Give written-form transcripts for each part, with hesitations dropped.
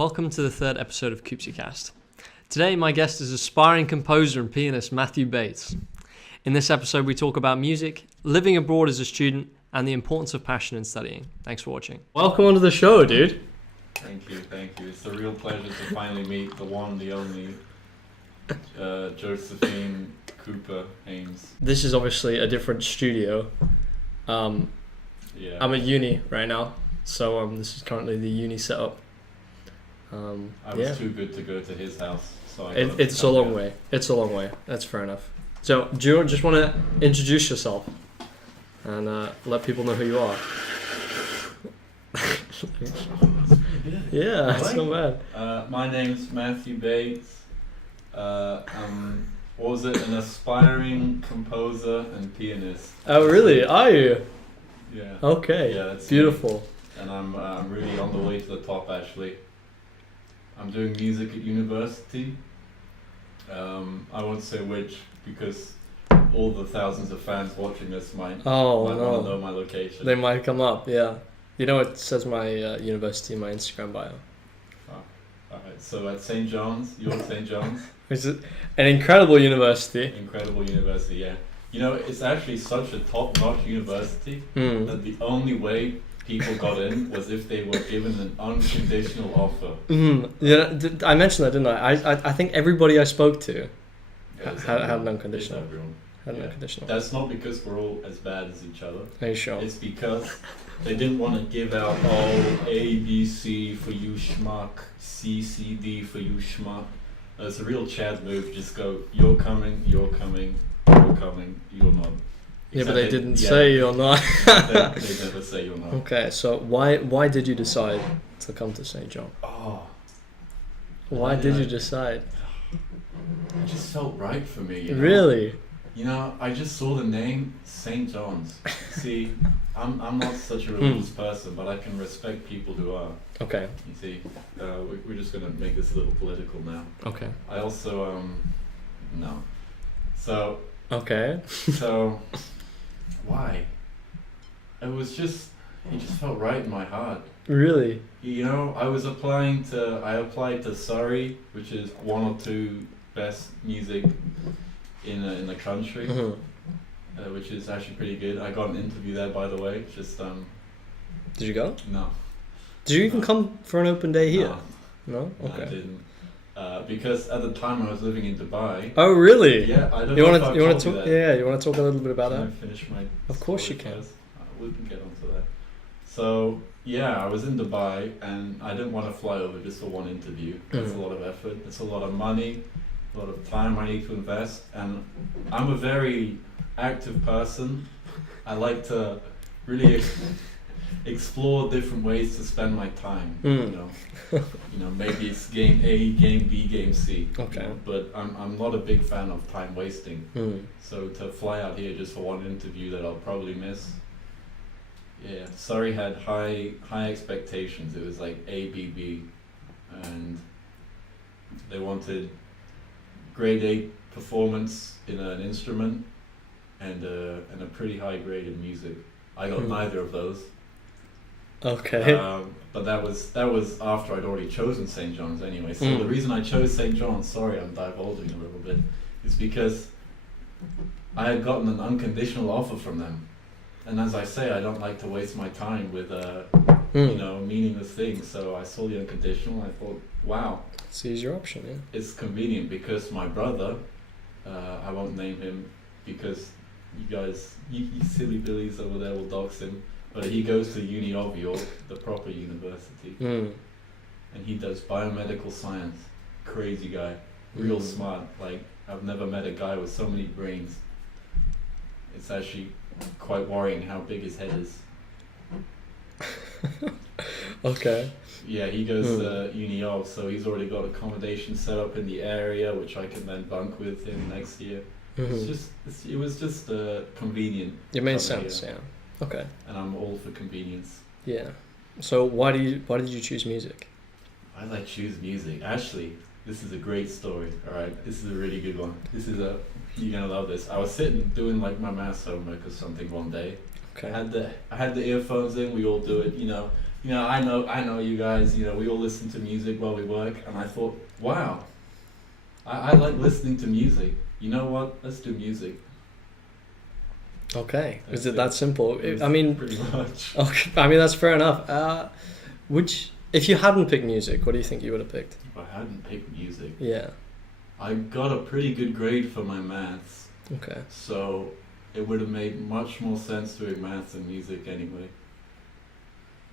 Welcome to the third episode of Coopzycast. Today, my guest is aspiring composer and pianist Matthew Bates. In this episode, we talk about music, living abroad as a student, and the importance of passion in studying. Thanks for watching. Welcome onto the show, dude. Thank you. It's a real pleasure to finally meet the one, the only Josephine Cooper Haynes. This is obviously a different studio. I'm at uni right now, so this is currently the uni setup. I was too good to go to his house, so it's a long way. It's a long way. That's fair enough. So, do you just want to introduce yourself and let people know who you are? Yeah, it's not bad. My name's Matthew Bates. An aspiring composer and pianist. Oh, really? Are you? Yeah. Okay. Yeah, that's beautiful. Me. And I'm really on the way to the top, actually. I'm doing music at university. I won't say which because all the thousands of fans watching this might want to know my location. They might come up, yeah. You know, it says my university in my Instagram bio. Alright, so at St. John's, you're at St. John's. Which is an incredible university. Incredible university, yeah. You know, it's actually such a top-notch university that the only way people got in was if they were given an unconditional offer. Yeah, I mentioned that, didn't I? I think everybody I spoke to had an unconditional. Had an unconditional. That's not because we're all as bad as each other. Are you sure? It's because they didn't want to give out A, B, C for you schmuck, C, C, D for you schmuck. It's a real Chad move. Just go, you're coming, you're coming, you're coming, you're not. Yeah, but they didn't say you're not. they never say you're not. Okay, so why did you decide to come to St. John? Why did you decide? It just felt right for me. You know? Really? You know, I just saw the name St. John's. See, I'm not such a religious person, but I can respect people who are. Okay. You see, we're just gonna make this a little political now. Okay. I also no. So. Okay. So. Why? It just felt right in my heart. Really? You know, I applied to Surrey, which is one or two best music in the country, which is actually pretty good. I got an interview there, by the way. Just Did you go? No. Did you even come for an open day here? No? Okay. No, I didn't. Because at the time I was living in Dubai. Oh, really? Yeah, I don't you know want if to I've talk? that. Yeah, you want to talk a little bit about Can that? I finish my? Of course you can. We can get onto that. So yeah, I was in Dubai and I didn't want to fly over just for one interview. That's a lot of effort. It's a lot of money, a lot of time I need to invest. And I'm a very active person. I like to really explore different ways to spend my time. You know, maybe it's game A, game B, game C. Okay. You know, but I'm not a big fan of time wasting. So to fly out here just for one interview that I'll probably miss. Yeah, Surrey had high expectations. It was like A, B, B, and they wanted grade 8 performance in an instrument and a pretty high grade in music. I got neither of those. Okay. But that was after I'd already chosen St. John's anyway. So the reason I chose St. John's, sorry, I'm divulging a little bit, is because I had gotten an unconditional offer from them. And as I say, I don't like to waste my time with meaningless things. So I saw the unconditional. I thought, wow, Seize your option. Yeah. it's convenient because my brother, I won't name him because you guys, you silly billies over there will dox him. But he goes to Uni of York, the proper university, and he does biomedical science. Crazy guy, real smart. Like I've never met a guy with so many brains. It's actually quite worrying how big his head is. Okay. Yeah, he goes to Uni of, so he's already got accommodation set up in the area, which I can then bunk with him next year. It was just convenient. It made sense. Yeah. Okay. And I'm all for convenience. Yeah. So why did you choose music? Why did I choose music? Actually, this is a great story. All right, this is a really good one. You're gonna love this. I was sitting doing like my maths homework or something one day. Okay. I had the earphones in. We all do it, you know. I know you guys. We all listen to music while we work, and I thought, wow, I like listening to music. You know what? Let's do music. Okay, That's is it that simple? I mean, pretty much. okay, I mean that's fair enough. If you hadn't picked music, what do you think you would have picked? If I hadn't picked music, Yeah. I got a pretty good grade for my maths, Okay. so it would have made much more sense doing maths than music anyway.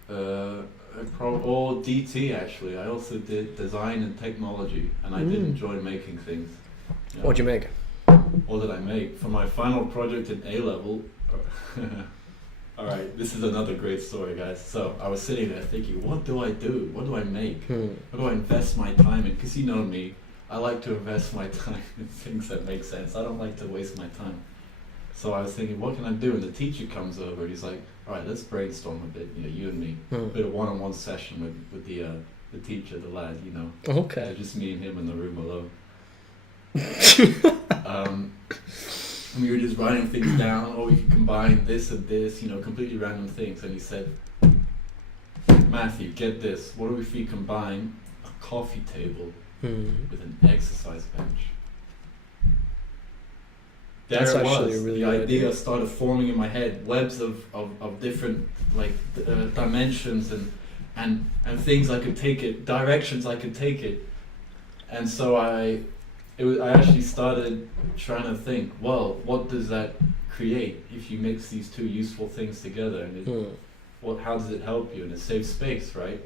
Or DT actually. I also did design and technology, and I did enjoy making things. What'd you make? What did I make for my final project in A level? All right, this is another great story, guys. So I was sitting there thinking, what do I do? What do I make? What do I invest my time in? Because you know me, I like to invest my time in things that make sense. I don't like to waste my time. So I was thinking, what can I do? And the teacher comes over and he's like, all right, let's brainstorm a bit, you and me. A bit of one-on-one session with the teacher, the lad, Okay. Just me and him in the room alone. And we were just writing things down, or we could combine this and this, completely random things. And he said, Matthew, get this. What if we combine a coffee table with an exercise bench? That's There it actually was. a really The good idea idea. started forming in my head, webs of different dimensions and things I could take it, directions I could take it. And so I actually started trying to think, well, what does that create if you mix these two useful things together? And how does it help you? And it saves space, right?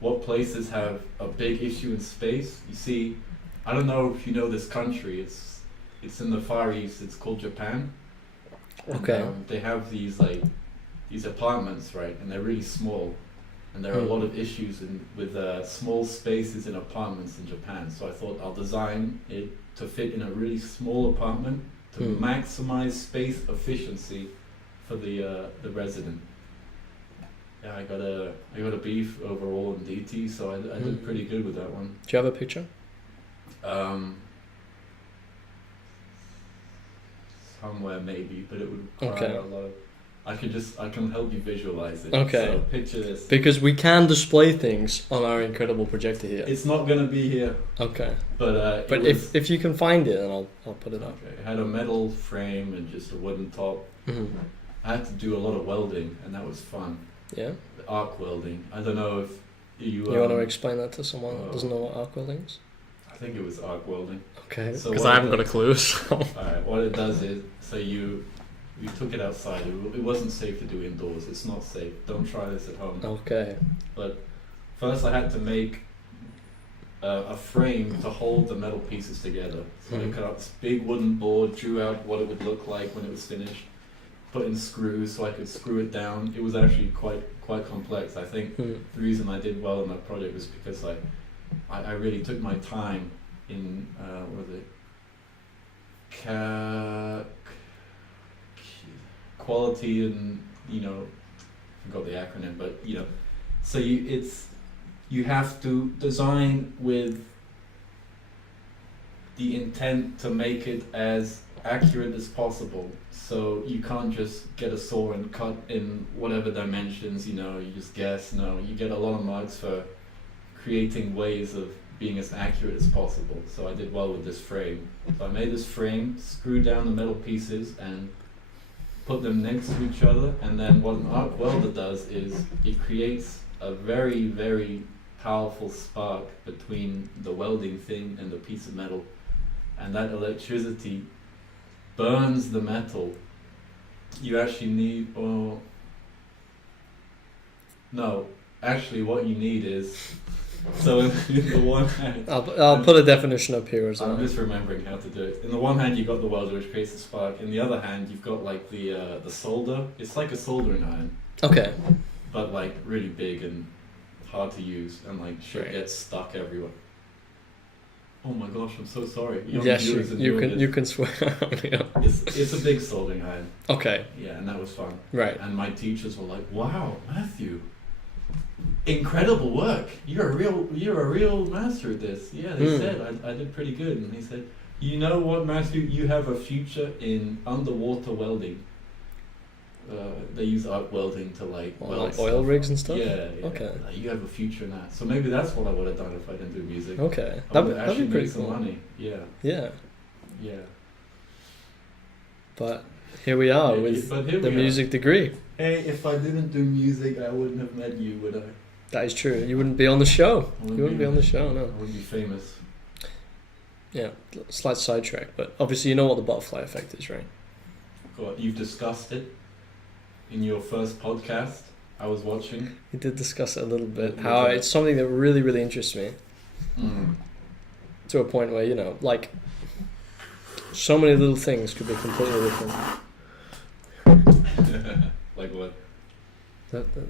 What places have a big issue in space? You see, I don't know if you know this country. It's in the Far East. It's called Japan. Okay. And, they have these apartments, right? And they're really small. And there are a lot of issues with small spaces in apartments in Japan. So I thought I'll design it to fit in a really small apartment to maximize space efficiency for the resident. Yeah, I got a B overall in DT, so I did pretty good with that one. Do you have a picture? Somewhere maybe, but it would require a lot of. I can help you visualize it. Okay. So picture this. Because we can display things on our incredible projector here. It's not gonna be here. Okay. But if you can find it, then I'll put it up. Okay. It had a metal frame and just a wooden top. I had to do a lot of welding, and that was fun. Yeah. Arc welding. I don't know if you. You want to explain that to someone that doesn't know what arc welding is? I think it was arc welding. Okay. So Because what I haven't got a clue. So. Alright, what it does is, so you took it outside. It wasn't safe to do indoors. It's not safe. Don't try this at home. Okay. But first I had to make a frame to hold the metal pieces together. So I cut out this big wooden board, drew out what it would look like when it was finished, put in screws so I could screw it down. It was actually quite complex. I think the reason I did well in that project was because I really took my time in what was it? Quality and forgot the acronym, but so you have to design with the intent to make it as accurate as possible. So you can't just get a saw and cut in whatever dimensions, you just guess. No, you get a lot of marks for creating ways of being as accurate as possible. So I did well with this frame. So I made this frame, screwed down the metal pieces and put them next to each other, and then what an arc welder does is it creates a very, very powerful spark between the welding thing and the piece of metal, and that electricity burns the metal. You actually need, what you need is, so in the one hand, I'll put a definition up here as well. I'm just remembering how to do it. In the one hand, you've got the welder, which creates the spark. In the other hand, you've got the solder. It's like a soldering iron, Okay. but really big and hard to use, and shit gets stuck everywhere. Oh my gosh, I'm so sorry. Yes, you can swear. Yeah. It's a big soldering iron. Okay. Yeah, and that was fun. Right. And my teachers were like, "Wow, Matthew, incredible work! You're a real master at this." Yeah, they said I did pretty good, and they said, "You know what, Matthew? You have a future in underwater welding." they use arc welding to like weld like oil stuff. rigs and stuff? Yeah. Okay. Like, you have a future in that. So maybe that's what I would have done if I didn't do music. Okay. I would That'd actually be pretty make some cool. money. Yeah. Yeah. Yeah. But here we are with But here the we are. music degree. Hey, if I didn't do music, I wouldn't have met you, would I? That is true. You wouldn't be on the show. I You wouldn't be on the show, I no. wouldn't be famous. Yeah, slight sidetrack, but obviously you know what the butterfly effect is, right? God, you've discussed it in your first podcast I was watching. We did discuss it a little bit. What How was it? it's something that really, really interests me Mm. to a point where, you know, like, so many little things could be completely different. Like what?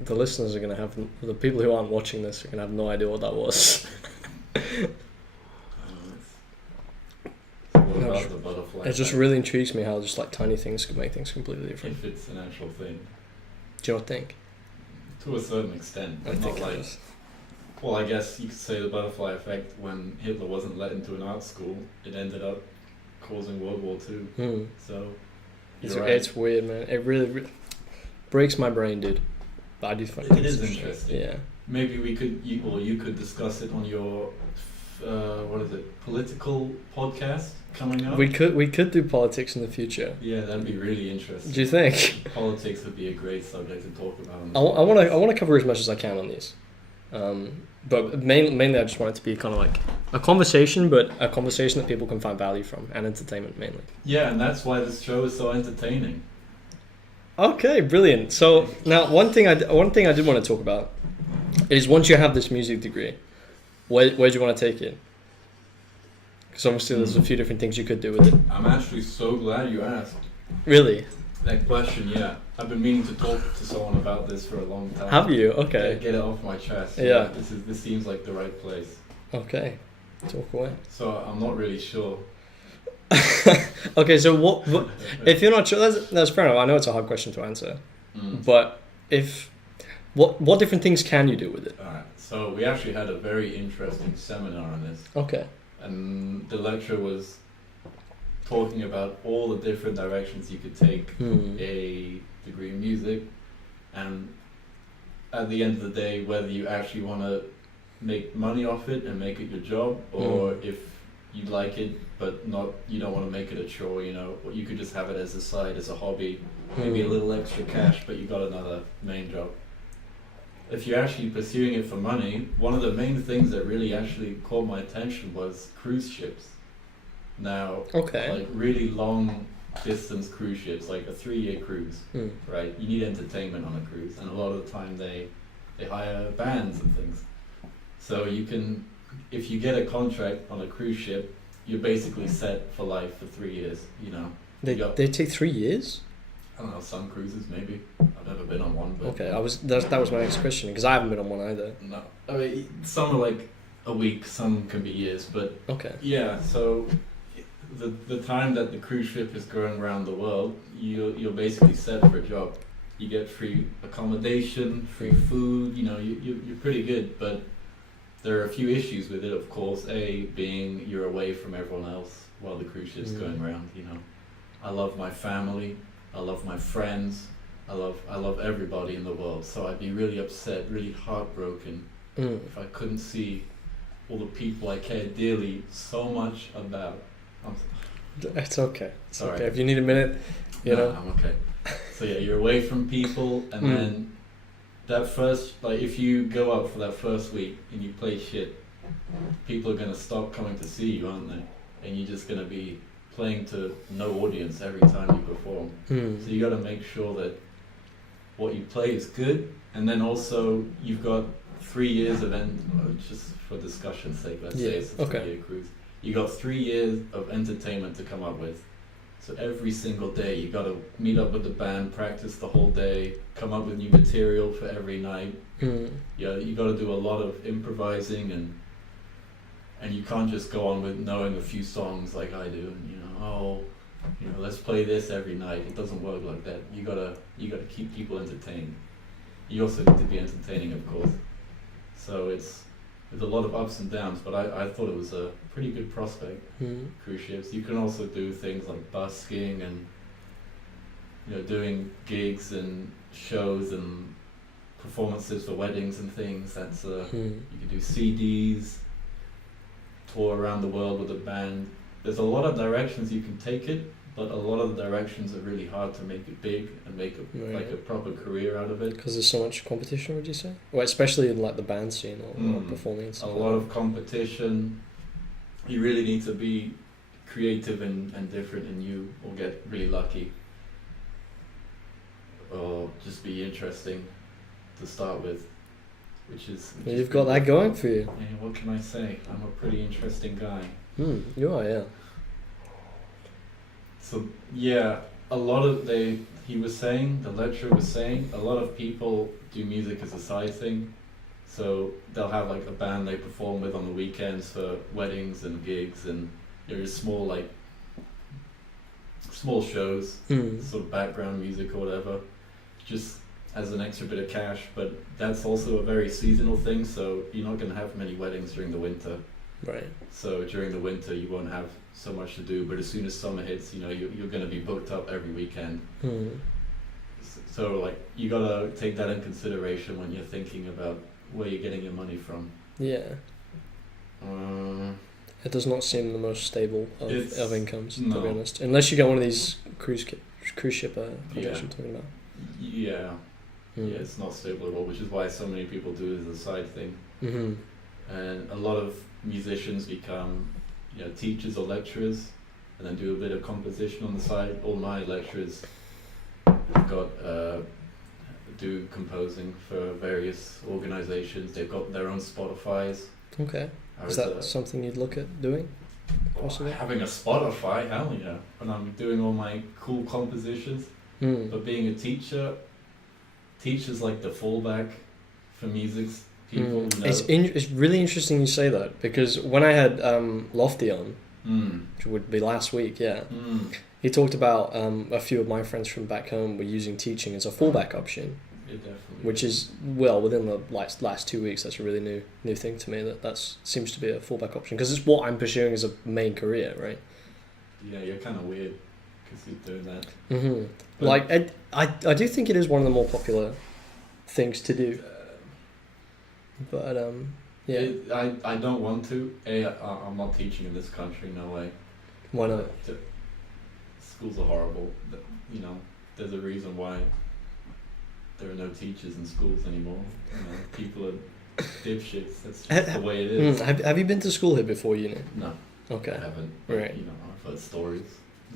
The listeners are going to have, the people who aren't watching this are going to have no idea what that was. What about the butterfly? It just effect? really intrigues me how just like tiny things could make things completely different. If it's an actual thing, Do you not think? to a certain extent, I but think not it like. is. Well, I guess you could say the butterfly effect. When Hitler wasn't let into an art school, it ended up causing World War II. Hmm. So It's, you're right. it's weird, man. It really breaks my brain, dude. But I do find It is interesting. interesting. Yeah. Maybe we could, you could discuss it on your, what is it, political podcast coming up. We could do politics in the future. Yeah, that'd be really interesting. Do you think? Politics would be a great subject to talk about. on I want to cover as much as I can on these. But mainly I just want it to be kind of like a conversation, but a conversation that people can find value from, and entertainment mainly. Yeah, and that's why this show is so entertaining. Okay, brilliant. So now one thing I did want to talk about is once you have this music degree, where do you want to take it? Because obviously there's a few different things you could do with it. I'm actually so glad you asked Really? that question. Yeah, I've been meaning to talk to someone about this for a long time. Have you? Okay. Get it off my chest. Yeah. This seems like the right place. Okay. Talk away. So I'm not really sure. Okay, so what if you're not sure? That's fair enough. I know it's a hard question to answer, Mm. but what different things can you do with it? Alright, so we actually had a very interesting seminar on this, Okay. and the lecturer was talking about all the different directions you could take a degree in music, and at the end of the day, whether you actually want to make money off it and make it your job, or if you like it but you don't want to make it a chore, you know, or you could just have it as a side, as a hobby, maybe a little extra cash, but you got another main job. If you're actually pursuing it for money, one of the main things that really actually caught my attention was cruise ships. Now, Okay. like really long distance cruise ships, like a 3-year cruise, right? You need entertainment on a cruise, and a lot of the time they hire bands and things. So you can, if you get a contract on a cruise ship, you're basically set for life for 3 years, you know. They take 3 years? I don't know, some cruises maybe. I've never been on one, but Okay, that was my next question because I haven't been on one either. no. I mean, some are like a week, some can be years, but Okay. yeah. So the time that the cruise ship is going around the world, you're basically set for a job. You get free accommodation, free food. You know, you're pretty good, but there are a few issues with it. Of course, A being you're away from everyone else while the cruise ship's going around. You know, I love my family. I love my friends. I love everybody in the world. So I'd be really upset, really heartbroken if I couldn't see all the people I care dearly so much about. It's okay. It's Sorry. okay. If you need a minute, you No, know. I'm okay. So yeah, you're away from people, and then that first, like, if you go out for that first week and you play shit, people are gonna stop coming to see you, aren't they? And you're just gonna be playing to no audience every time you perform. So you got to make sure that what you play is good, and then also you've got 3 years of just for discussion's sake, let's say it's a 3-year cruise. You got 3 years of entertainment to come up with. So every single day you got to meet up with the band, practice the whole day, come up with new material for every night. Yeah, you got to do a lot of improvising, and you can't just go on with knowing a few songs like I do, and let's play this every night. It doesn't work like that. You gotta keep people entertained. You also need to be entertaining, of course. So there's a lot of ups and downs, but I thought it was a pretty good prospect. Cruise ships. You can also do things like busking and doing gigs and shows and performances for weddings and things. That's you can do CDs, tour around the world with a band. There's a lot of directions you can take it, but a lot of the directions are really hard to make it big and make a proper career out of it. Because there's so much competition, would you say? Well, especially in like the band scene or performing and stuff. A lot of competition. You really need to be creative and different, and you will get really lucky. Or just be interesting to start with, which is you've got that going for you. Yeah, what can I say? I'm a pretty interesting guy. You are, yeah. So yeah, the lecturer was saying, a lot of people do music as a side thing. So they'll have like a band they perform with on the weekends for weddings and gigs, and there's small shows, sort of background music or whatever, just as an extra bit of cash. But that's also a very seasonal thing, so you're not going to have many weddings during the winter. Right. So during the winter you won't have so much to do, but as soon as summer hits, you're going to be booked up every weekend. So like you got to take that in consideration when you're thinking about where you're getting your money from. Yeah. It does not seem the most stable of incomes, to be honest. Unless you get one of these cruise ship projects I'm talking about. Yeah. Yeah, it's not stable at all, which is why so many people do it as a side thing. And a lot of musicians become teachers or lecturers, and then do a bit of composition on the side. All my lecturers do composing for various organizations. They've got their own Spotifys. Okay. Is that something you'd look at doing? Possibly? Having a Spotify, hell yeah. When I'm doing all my cool compositions. But being a teacher, teacher's like the fallback for music people. It's really interesting you say that, because when I had Lofty on, which would be last week, he talked about a few of my friends from back home were using teaching as a fallback option. Which is, within the last 2 weeks, that's a really new thing to me, that seems to be a fallback option, because it's what I'm pursuing as a main career, right? Yeah, you're kind of weird because you're doing that. Like, I do think it is one of the more popular things to do. But, yeah. I don't want to. I'm not teaching in this country, no way. Why not? Schools are horrible. There's a reason why there are no teachers in schools anymore. People are dipshits. That's the way it is. Have you been to school here before, No. Okay. I haven't. Right. I've heard stories.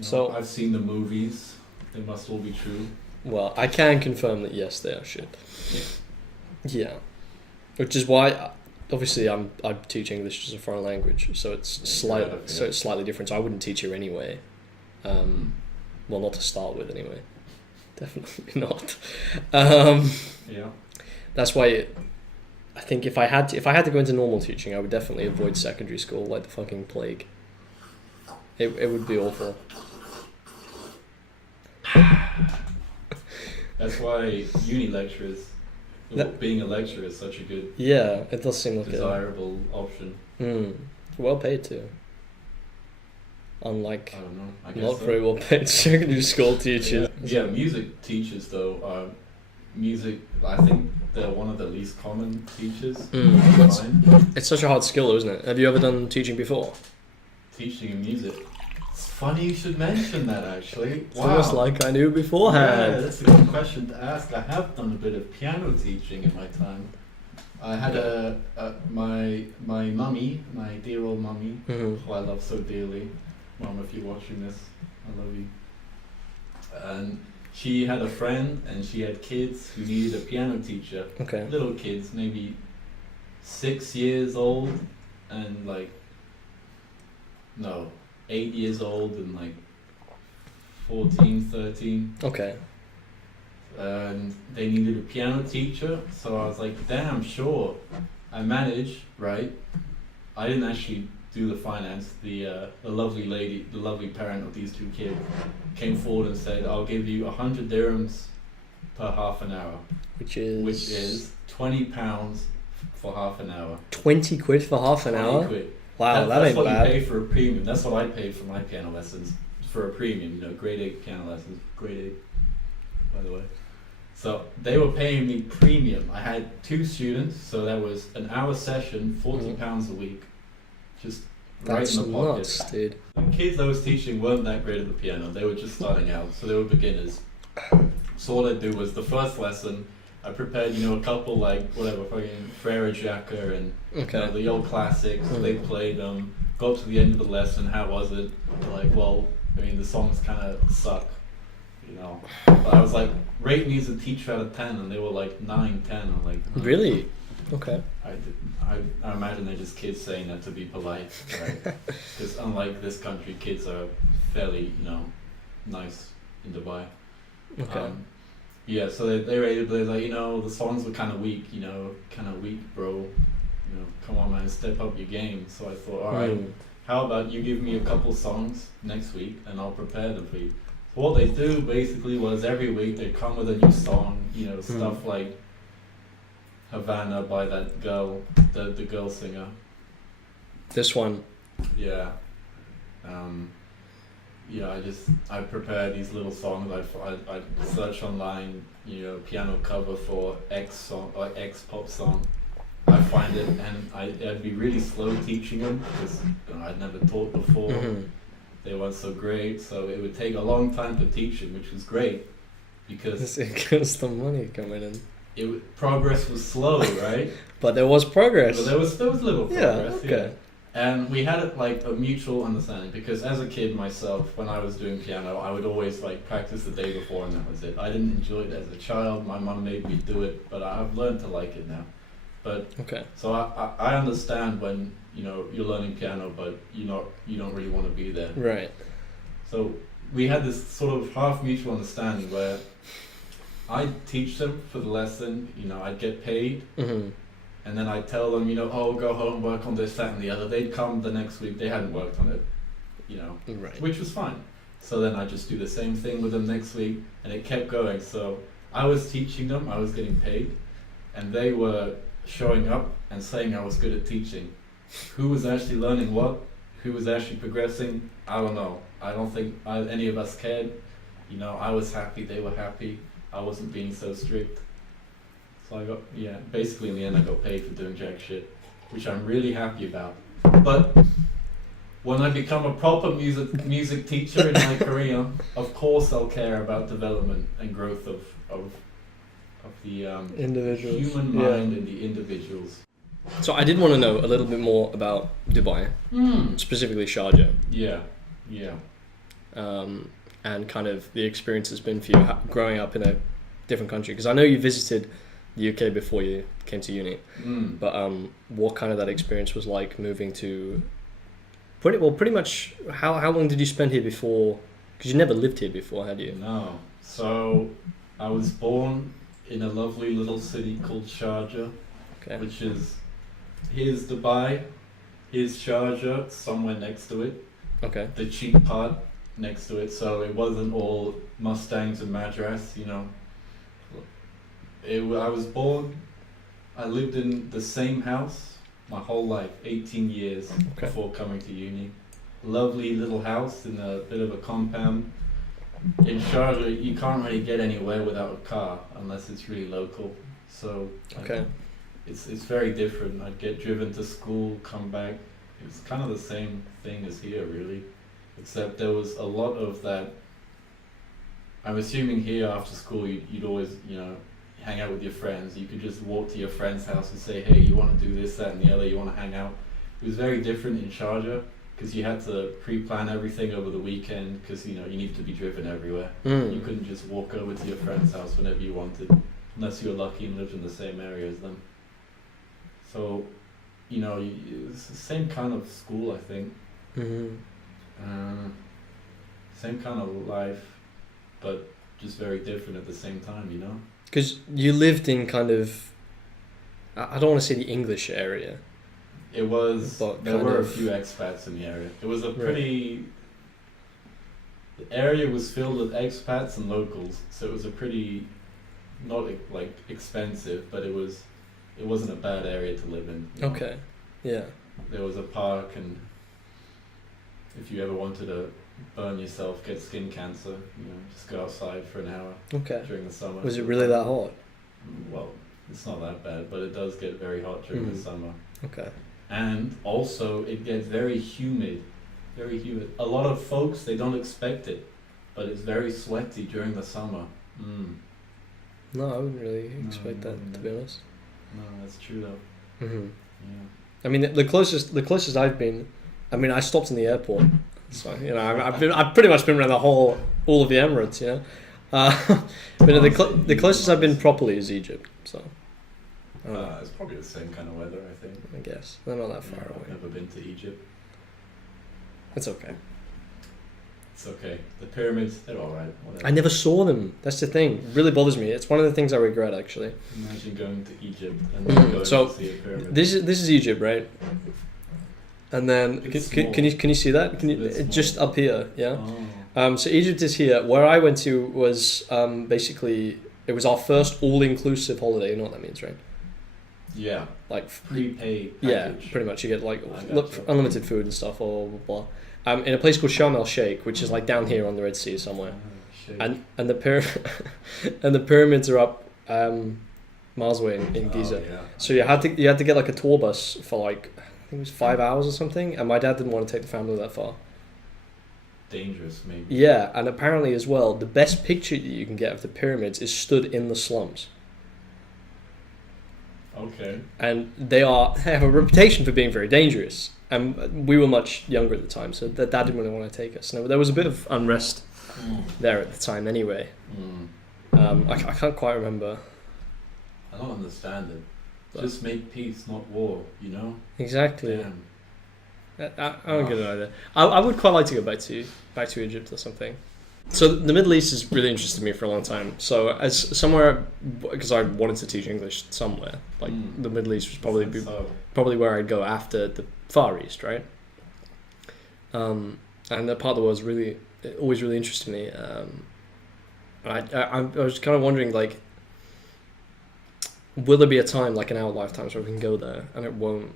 So I've seen the movies. They must all be true. Well, I can confirm that yes, they are shit. Yeah. Which is why, obviously, I'm teaching English as a foreign language, so it's slightly different. So I wouldn't teach here anyway. Well, not to start with, anyway. Definitely not. Yeah. That's why I think if I had to go into normal teaching, I would definitely avoid secondary school like the fucking plague. It would be awful. That's why uni lecturers, being a lecturer is such a good, it does seem like desirable option. Well paid too. Unlike I don't know, I guess not very well paid secondary school teachers. Yeah, music teachers though are I think they're one of the least common teachers. It's such a hard skill though, isn't it? Have you ever done teaching before? Teaching in music. It's funny you should mention that, actually. It's almost like I knew beforehand. Yeah, that's a good question to ask. I have done a bit of piano teaching in my time. I had my mummy, my dear old mummy, who I love so dearly. Mum, if you're watching this, I love you. And she had a friend, and she had kids who needed a piano teacher. Okay. Little kids, maybe 6 years old, and 8 years old, and 14, 13. Okay. And they needed a piano teacher, so I was like, damn, sure. I managed, right? I didn't actually do the finance. The lovely lady, the lovely parent of these two kids came forward and said, I'll give you 100 dirhams per half an hour. Which is £20 for half an hour. 20 quid for half an hour? Quid. Wow, that ain't bad. That's what you pay for a premium. That's what I paid for my piano lessons. For a premium, grade 8 piano lessons. Grade by the way. So they were paying me premium. I had 2 students, so that was an hour session, £40 a week, just That's right in the pocket. nuts, dude. The kids I was teaching weren't that great at the piano. They were just starting out, so they were beginners. So what I'd do was the first lesson, I prepared, a couple whatever, fucking Frere Jacques and the old classics. They played them. Got to the end of the lesson. How was it? Like, well, the songs kind of suck, But I was like, rate me as a teacher out of 10, and they were like 9, 10. I'm like, oh. Really? Okay. I imagine they're just kids saying that to be polite, right? Because unlike this country, kids are fairly, nice in Dubai. Okay. Yeah, so they rated, they're like, the songs were kind of weak, bro. Come on, man, step up your game. So I thought, all right, how about you give me a couple songs next week, and I'll prepare them for you. So what they do basically was every week they'd come with a new song, stuff like Havana by that girl, the girl singer. This one. Yeah. I prepared these little songs. I'd search online, piano cover for X song or X pop song. I find it, and I'd be really slow teaching them because I'd never taught before. They weren't so great, so it would take a long time to teach them, which was great because because the money coming in. Progress was slow, right? But there was progress. But there was little progress. Yeah. Okay. Yeah. And we had it like a mutual understanding because as a kid myself, when I was doing piano, I would always practice the day before and that was it. I didn't enjoy it as a child. My mum made me do it, but I've learned to like it now. But so I understand when you're learning piano, but you don't really want to be there. Right. So we had this sort of half mutual understanding where I'd teach them for the lesson. I'd get paid. And then I'd tell them, go home, work on this, that, and the other. They'd come the next week. They hadn't worked on it, right. Which was fine. So then I'd just do the same thing with them next week, and it kept going. So I was teaching them, I was getting paid, and they were showing up and saying I was good at teaching. Who was actually learning what? Who was actually progressing? I don't know. I don't think any of us cared. I was happy, they were happy. I wasn't being so strict. So basically in the end I got paid for doing jack shit, which I'm really happy about. But when I become a proper music teacher in my career, of course I'll care about development and growth of the individuals. Human mind and the individuals. So I did want to know a little bit more about Dubai, specifically Sharjah. Yeah. And kind of the experience has been for you growing up in a different country, because I know you visited the UK before you came to uni, but what kind of that experience was like moving to pretty much how long did you spend here before, because you never lived here before, had you? No, so I was born in a lovely little city called Sharjah, which is, here's Dubai, here's Sharjah, somewhere next to it, the cheap part next to it, so it wasn't all Mustangs and Madras, I was born, I lived in the same house my whole life, 18 years before coming to uni. Lovely little house in a bit of a compound. In Sharjah, you can't really get anywhere without a car unless it's really local. So it's very different. I'd get driven to school, come back. It's kind of the same thing as here, really, except there was a lot of that. I'm assuming here after school you'd always, hang out with your friends. You could just walk to your friend's house and say, hey, you want to do this, that, and the other, you want to hang out. It was very different in Sharjah because you had to pre-plan everything over the weekend because, you needed to be driven everywhere. You couldn't just walk over to your friend's house whenever you wanted, unless you were lucky and lived in the same area as them. So, it's the same kind of school, I think. Same kind of life, but just very different at the same time, Because you lived in kind of, I don't want to say the English area. It was, there were a few expats in the area. It was a pretty, the area was filled with expats and locals, so it was a pretty, not expensive, but it wasn't a bad area to live in. Okay, yeah. There was a park and if you ever wanted to burn yourself, get skin cancer, just go outside for an hour Okay. during the summer. Was it really that hot? Well, it's not that bad, but it does get very hot during the summer. Okay. And also, it gets very humid. Very humid. A lot of folks, they don't expect it, but it's very sweaty during the summer. No, I wouldn't really expect No, that, to be honest. No, that's true though. Yeah. I mean, the closest I've been, I mean, I stopped in the airport, so I've pretty much been around all of the Emirates, but the closest I've been properly is Egypt, so. It's probably the same kind of weather, I think. I guess they're not that far I've away. never been to Egypt. It's okay. It's okay. The pyramids, they're alright. I never saw them. That's the thing. It really bothers me. It's one of the things I regret, actually. Imagine going to Egypt and then going So, to see a pyramid. This is Egypt, right? And then can you see that? Just up here, yeah. Oh. So Egypt is here. Where I went to was basically it was our first all-inclusive holiday. You know what that means, right? Yeah. Like prepaid package. Yeah, pretty much. You get like unlimited food and stuff, blah blah blah. In a place called Sharm el Sheikh, which is like down here on the Red Sea somewhere, and the pyramids are up miles away in Giza. Yeah. So you had to get like a tour bus for like I think it was 5 hours or something, and my dad didn't want to take the family that far. Dangerous, maybe. Yeah, and apparently as well, the best picture that you can get of the pyramids is stood in the slums. Okay. And they have a reputation for being very dangerous. And we were much younger at the time, so that dad didn't really want to take us. No, there was a bit of unrest there at the time anyway. I can't quite remember. I don't understand it. Just make peace, not war, Exactly. Damn. I don't get it either. I would quite like to go back to Egypt or something. So the Middle East has really interested me for a long time. So as somewhere, because I wanted to teach English somewhere, like the Middle East was probably where I'd go after the Far East, right? And that part of the world is always really interested me. I was kind of wondering, like, will there be a time, like in our lifetimes, where we can go there and it won't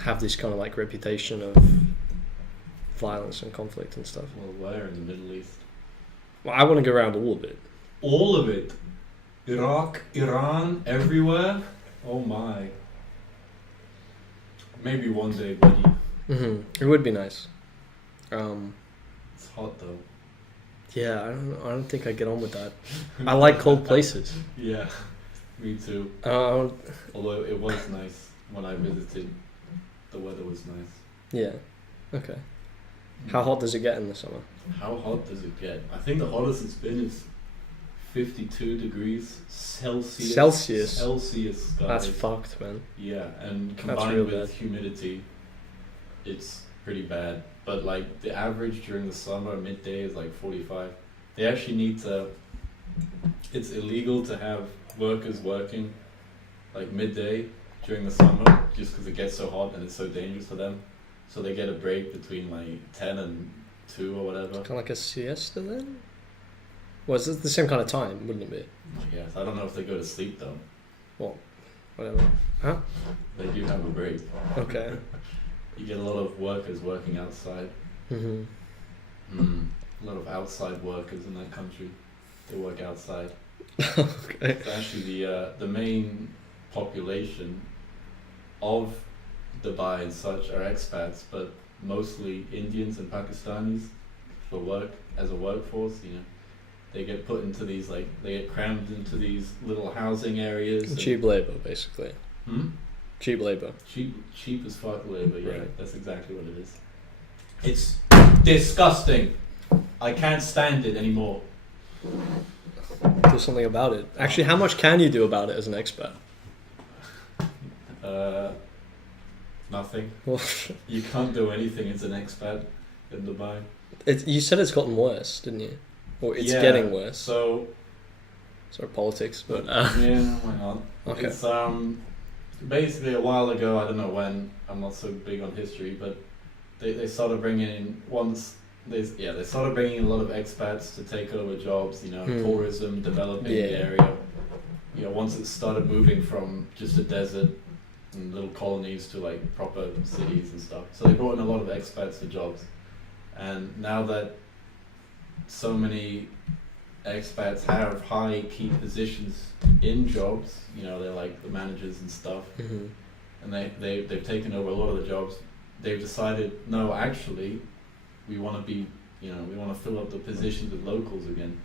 have this kind of like reputation of violence and conflict and stuff? Well, where in the Middle East? Well, I want to go around all of it. All of it? Iraq, Iran, everywhere? Oh my. Maybe one day, buddy. It would be nice. It's hot though. Yeah, I don't think I get on with that. I like cold places. Yeah, me too. Although it was nice when I visited. The weather was nice. Yeah. Okay. How hot does it get in the summer? How hot does it get? I think the hottest it's been is 52 degrees Celsius. Celsius, guys. That's fucked, man. Yeah, and combined with humidity, it's pretty bad. But like the average during the summer, midday is like 45. They actually need to. It's illegal to have workers working like midday during the summer, just because it gets so hot and it's so dangerous for them. So they get a break between like 10 and 2 or whatever. Kind of like a siesta then? Well, it's the same kind of time, wouldn't it be? I guess. I don't know if they go to sleep though. Well, whatever. Huh? They do have a break. Okay. You get a lot of workers working outside. A lot of outside workers in that country. They work outside. Okay. It's actually the main population of Dubai and such are expats, but mostly Indians and Pakistanis for work as a workforce. They get put into these they get crammed into these little housing areas. Cheap labor, basically. Cheap labor. Cheap as fuck labor. Yeah, right. That's exactly what it is. It's disgusting. I can't stand it anymore. Do something about it. Actually, how much can you do about it as an expat? Nothing. You can't do anything as an expat in Dubai. You said it's gotten worse, didn't you? Or it's getting worse. So, sorry, politics, but yeah, why not? Okay. It's basically a while ago. I don't know when. I'm not so big on history, but they started bringing in they started bringing in a lot of expats to take over jobs. Tourism, developing the area. Once it started moving from just a desert and little colonies to like proper cities and stuff. So they brought in a lot of expats for jobs. And now that so many expats have high key positions in jobs, they're like the managers and stuff, and they've taken over a lot of the jobs. They've decided, no, actually, we want to be, we want to fill up the positions with locals again.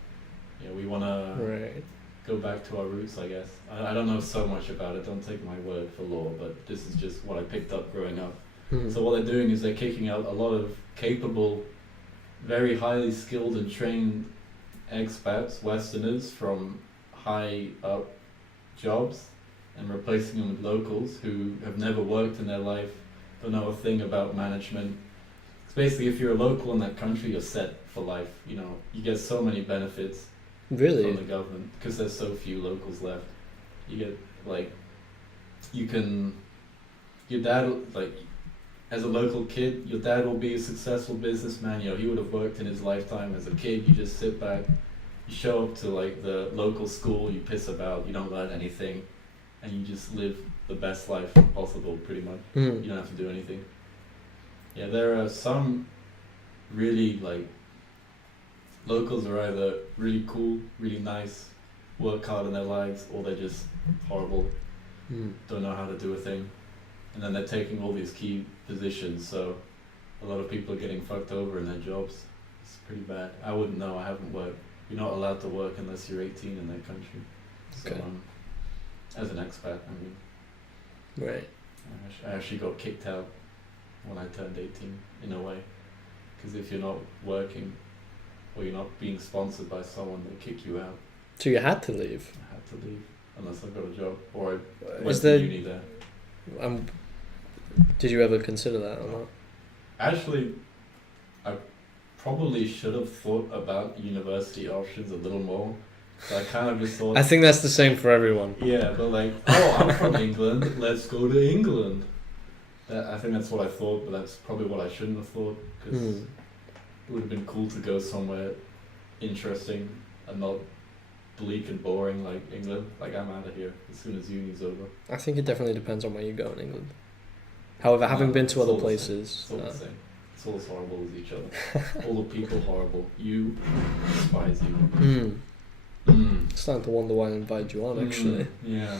We want to go back to our roots, I guess. I don't know so much about it, don't take my word for law, but this is just what I picked up growing up. So what they're doing is they're kicking out a lot of capable, very highly skilled and trained expats, Westerners, from high up jobs, and replacing them with locals who have never worked in their life, don't know a thing about management. It's basically, if you're a local in that country, you're set for life. You get so many benefits from the government because there's so few locals left. You get your dad, as a local kid, your dad will be a successful businessman. He would have worked in his lifetime. As a kid, you just sit back, you show up to the local school, you piss about, you don't learn anything, and you just live the best life possible, pretty much. You don't have to do anything. Yeah, there are some really, locals are either really cool, really nice, work hard in their lives, or they're just horrible, don't know how to do a thing. And then they're taking all these key positions, so a lot of people are getting fucked over in their jobs. It's pretty bad. I wouldn't know, I haven't worked. You're not allowed to work unless you're 18 in that country. So, as an expat, I mean. Right. I actually got kicked out when I turned 18, in a way. Because if you're not working, or you're not being sponsored by someone, they kick you out. So you had to leave? I had to leave, unless I got a job, or I went to uni there. Did you ever consider that or not? Actually, I probably should have thought about university options a little more. So I kind of just thought... I think that's the same for everyone. Yeah, but I'm from England, let's go to England. I think that's what I thought, but that's probably what I shouldn't have thought, because it would have been cool to go somewhere interesting and not bleak and boring like England. I'm out of here as soon as uni's over. I think it definitely depends on where you go in England. However, having been to other places... It's all the same. It's all as horrible as each other. All the people horrible. You despise you. Starting to wonder why I invited you on, actually. Yeah.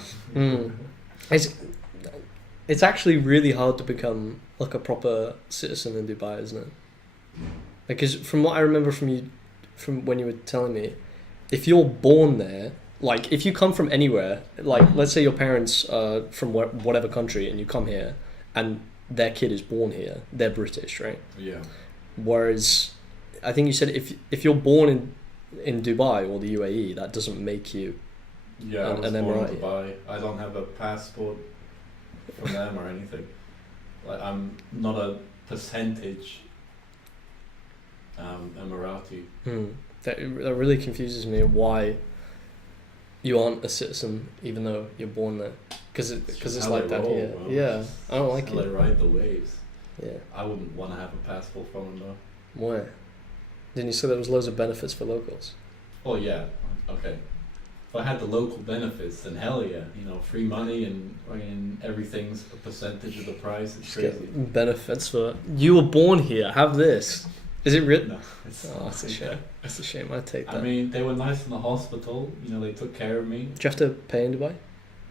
It's actually really hard to become a proper citizen in Dubai, isn't it? Because from what I remember from when you were telling me, if you're born there, if you come from anywhere, let's say your parents are from whatever country and you come here and their kid is born here, they're British, right? Yeah. Whereas I think you said if you're born in Dubai or the UAE, that doesn't make you I was born in Dubai. I don't have a passport from them or anything. I'm not a percentage Emirati. That really confuses me why you aren't a citizen even though you're born there. Because it's like that here. Bro. Yeah, I don't like it. They ride the waves. Yeah. I wouldn't want to have a passport from them though. Why? Didn't you say there was loads of benefits for locals? Oh yeah, okay. If I had the local benefits, then hell yeah. Free money and everything's a percentage of the price. It's crazy. Benefits for... You were born here, have this. Is it written? No, it's that's a shame. That's a shame, I'd take that. I mean, they were nice in the hospital. They took care of me. Do you have to pay in Dubai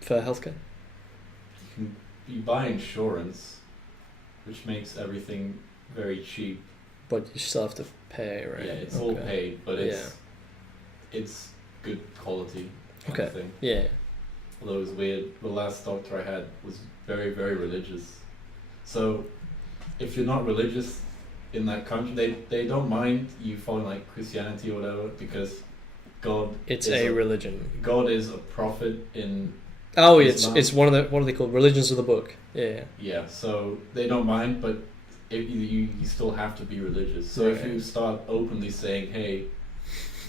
for healthcare? You buy insurance, which makes everything very cheap. But you still have to pay, right? Yeah, it's all paid, but it's good quality. Okay. Thing. Yeah. Although it was weird, the last doctor I had was very, very religious. So, if you're not religious in that country, they don't mind you following Christianity or whatever, because God... It's a religion. God is a prophet in... Oh, it's one of the... What are they called? Religions of the book. Yeah. Yeah, so they don't mind, but you still have to be religious. So if you start openly saying, hey,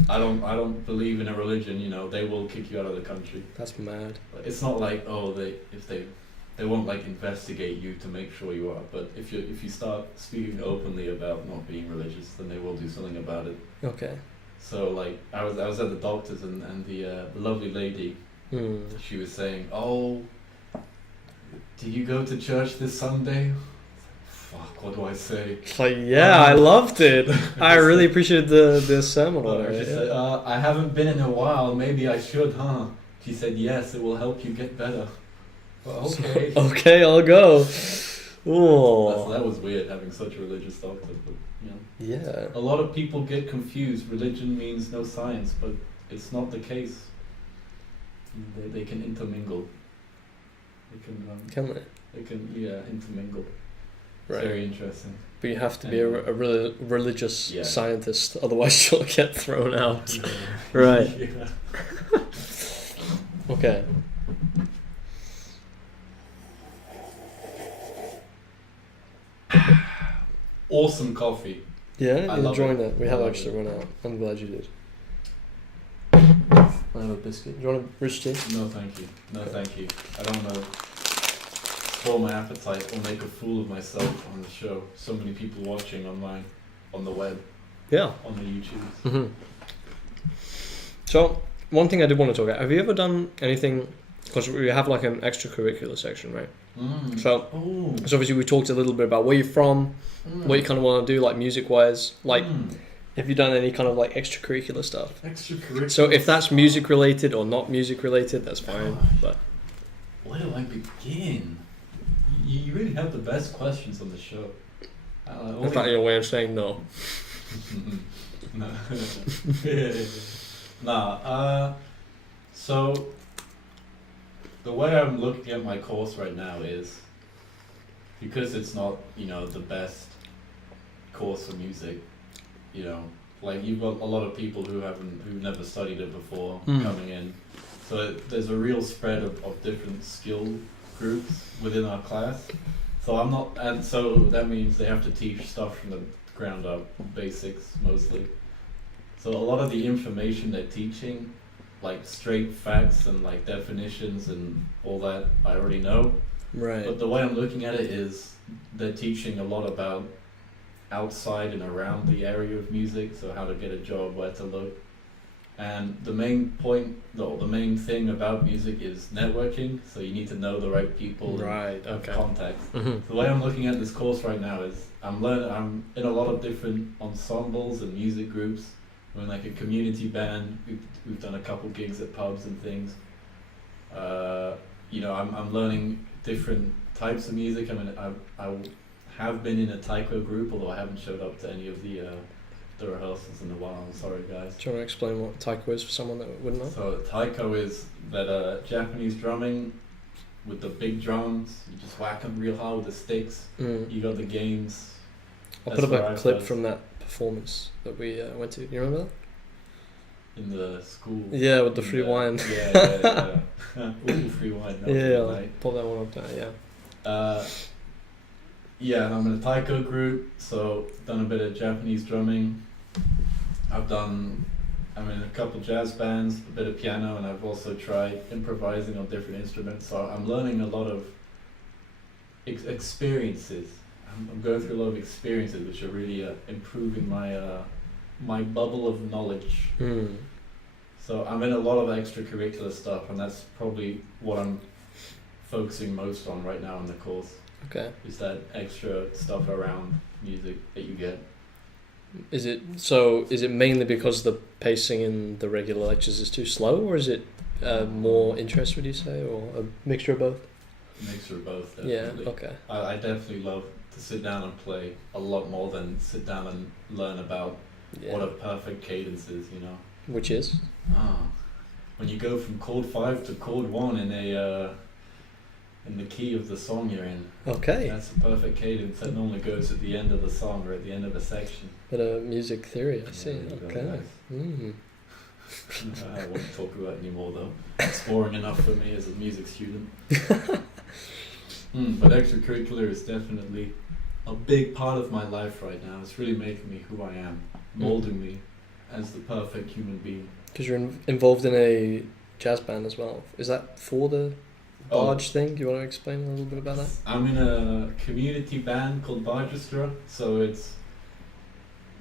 I don't believe in a religion, they will kick you out of the country. That's mad. It's not they won't investigate you to make sure you are, but if you start speaking openly about not being religious, then they will do something about it. Okay. So I was at the doctor's and the lovely lady, she was saying, oh, did you go to church this Sunday? fuck, what do I say? It's like, yeah, I loved it. I really appreciated the sermon on She it. said, I haven't been in a while, maybe I should, huh? She said, yes, it will help you get better. Well, okay. Okay, I'll go. Oh. That was weird, having such a religious doctor. But, Yeah. a lot of people get confused. Religion means no science, but it's not the case. They can intermingle. Can they? They can, intermingle. Right. It's very interesting. But you have to be a religious Yeah. scientist, otherwise you'll get thrown out. Right. Yeah. Okay. Awesome coffee. Yeah, I you're love enjoying it. that. We I have love actually it. run out. I'm glad you did. I have a biscuit. Do you want a rich tea? No, thank you. No, thank you. I don't want to spoil my appetite or make a fool of myself on the show. So many people watching online, on the web, Yeah. on the YouTube. Mm-hmm. So, one thing I did want to talk about. Have you ever done anything? Because we have like an extracurricular section, right? So obviously we talked a little bit about where you're from, what you kind of want to do, like music-wise. Like, have you done any kind of like extracurricular stuff? Extracurricular. So if that's music related or not music related, that's fine. But where do I begin? You really have the best questions on the show. is that your way of saying no? No. Nah. So the way I'm looking at my course right now is, because it's not, the best course for music, like you've got a lot of people who've never studied it before coming in. So there's a real spread of different skill groups within our class. So and so that means they have to teach stuff from the ground up, basics mostly. So a lot of the information they're teaching, like straight facts and like definitions and all that, I already know. Right. But the way I'm looking at it is they're teaching a lot about outside and around the area of music, so how to get a job, where to look. And the main thing about music is networking, so you need to know the right people Right, and have okay. contacts. Mm-hmm. The way I'm looking at this course right now is I'm in a lot of different ensembles and music groups. We're in like a community band. We've done a couple gigs at pubs and things. I'm learning different types of music. I mean, I have been in a taiko group, although I haven't showed up to any of the rehearsals in a while. I'm sorry, guys. Do you want to explain what taiko is for someone that wouldn't know? So taiko is that Japanese drumming with the big drums. You just whack them real hard with the sticks. You got the games. I'll That's put up what a I've clip done. from that performance that we went to. You remember that? In the school. Yeah, with the free wine. Yeah. Ooh, free wine. That was Yeah, really I'll nice. pull that one up there, yeah. And I'm in a taiko group, so done a bit of Japanese drumming. I'm in a couple jazz bands, a bit of piano, and I've also tried improvising on different instruments. So I'm learning a lot of experiences. I'm going through a lot of experiences, which are really improving my bubble of knowledge. So I'm in a lot of extracurricular stuff, and that's probably what I'm focusing most on right now in the course. Okay. Is that extra stuff around music that you get. Is it mainly because the pacing in the regular lectures is too slow, or is it more interest, would you say, or a mixture of both? A mixture of both, definitely. Yeah, okay. I definitely love to sit down and play a lot more than sit down and learn about what a perfect cadence is, Which is? When you go from chord 5 to chord 1 in the key of the song you're in. Okay. That's a perfect cadence. That normally goes at the end of the song or at the end of a section. Bit of music theory, I see. Very Okay. nice. I won't talk about it anymore though. It's boring enough for me as a music student. But extracurricular is definitely a big part of my life right now. It's really making me who I am, molding me as the perfect human being. Because you're involved in a jazz band as well. Is that for the barge thing? Do you want to explain a little bit about that? I'm in a community band called Bargestra. So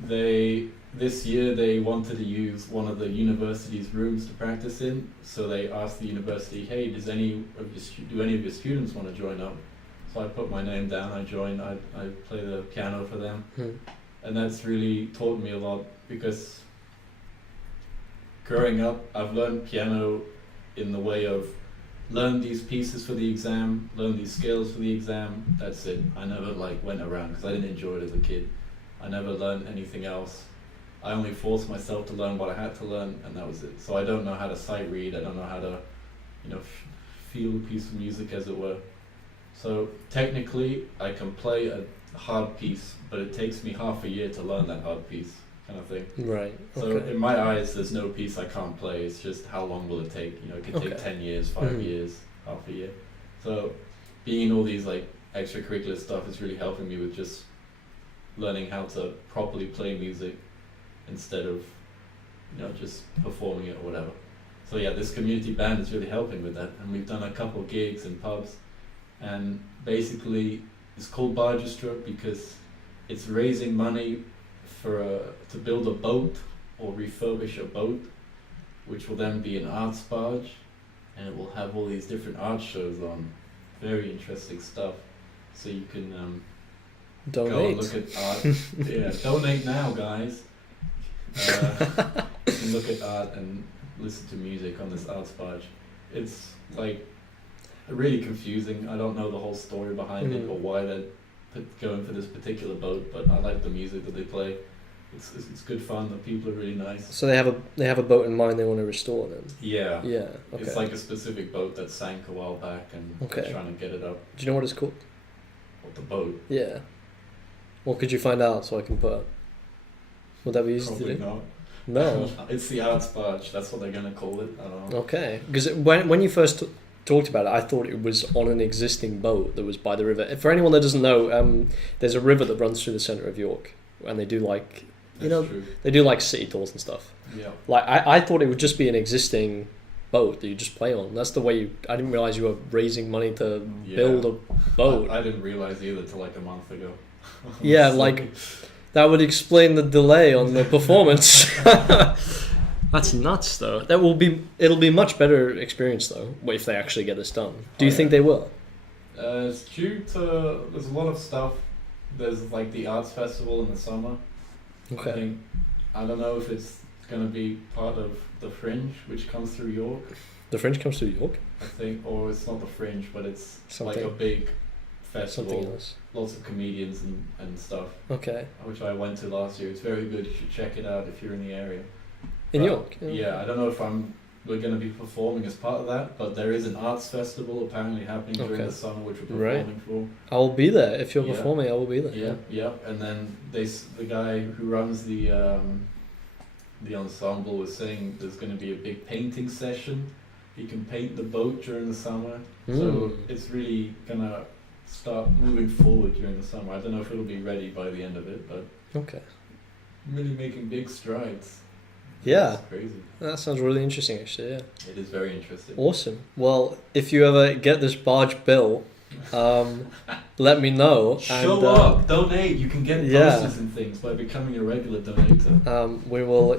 this year they wanted to use one of the university's rooms to practice in. So they asked the university, hey, do any of your students want to join up? So I put my name down, I joined, I play the piano for them. Mm. And that's really taught me a lot, because growing up, I've learned piano in the way of learn these pieces for the exam, learn these scales for the exam, that's it. I never went around, because I didn't enjoy it as a kid. I never learned anything else. I only forced myself to learn what I had to learn, and that was it. So I don't know how to sight read, I don't know how to, feel a piece of music, as it were. So technically, I can play a hard piece, but it takes me half a year to learn that hard piece, kind of thing. Right. So Okay. in my eyes, there's no piece I can't play. It's just how long will it take? It could take Okay. 10 years, 5 Mhm. years, half a year. So being in all these extracurricular stuff is really helping me with just learning how to properly play music instead of just performing it or whatever. So yeah, this community band is really helping with that, and we've done a couple of gigs in pubs, and basically it's called Bargestra because it's raising money to build a boat or refurbish a boat, which will then be an arts barge, and it will have all these different art shows on. Very interesting stuff. So you can go and Donate. look at art. Yeah, donate now, guys. You can look at art and listen to music on this arts barge. It's really confusing. I don't know the whole story behind it Mhm. or why they're going for this particular boat, but I like the music that they play. It's good fun. The people are really nice. So they have a boat in mind they want to restore then. Yeah. Yeah. Okay. It's like a specific boat that sank a while back, and Okay. they're trying to get it up. Do you know what it's called? What, the boat? Yeah. Well, could you find out so I can put? Would that be easy Probably to do? not. No. It's the arts barge. That's what they're gonna call it. I don't know. Okay. Because when you first talked about it, I thought it was on an existing boat that was by the river. For anyone that doesn't know, there's a river that runs through the centre of York, and they do That's true. they do city tours and stuff. Yeah. I thought it would just be an existing boat that you just play on. That's the way I didn't realize you were raising money to Yeah. build a boat. I didn't realize either till a month ago. Yeah, So- that would explain the delay on the performance. That's nuts, though. It'll be much better experience though if they actually get this done. Do you Oh, think yeah. they will? It's due to there's a lot of stuff. There's the arts festival in the summer. Okay. I don't know if it's gonna be part of the Fringe, which comes through York. The Fringe comes to York. I think, or it's not the Fringe, but it's Something. like a big festival. Something else. Lots of comedians and stuff, Okay. which I went to last year. It's very good. You should check it out if you're in the area. In But, York. Yeah, I don't know if we're going to be performing as part of that, but there is an arts festival apparently happening during Okay. the summer, which we're Right. performing for. I will be there if you're Yeah. performing. I will be there. Yeah. And then the guy who runs the ensemble was saying there's going to be a big painting session. You can paint the boat during the summer, so Mm. it's really gonna start moving forward during the summer. I don't know if it'll be ready by the end of it, but Okay. really making big strides. Yeah. It's crazy. That sounds really interesting, actually. Yeah. It is very interesting. Awesome. Well, if you ever get this barge bill, let me know. Show and, up, donate. You can get yeah. posters and things by becoming a regular donator. We will,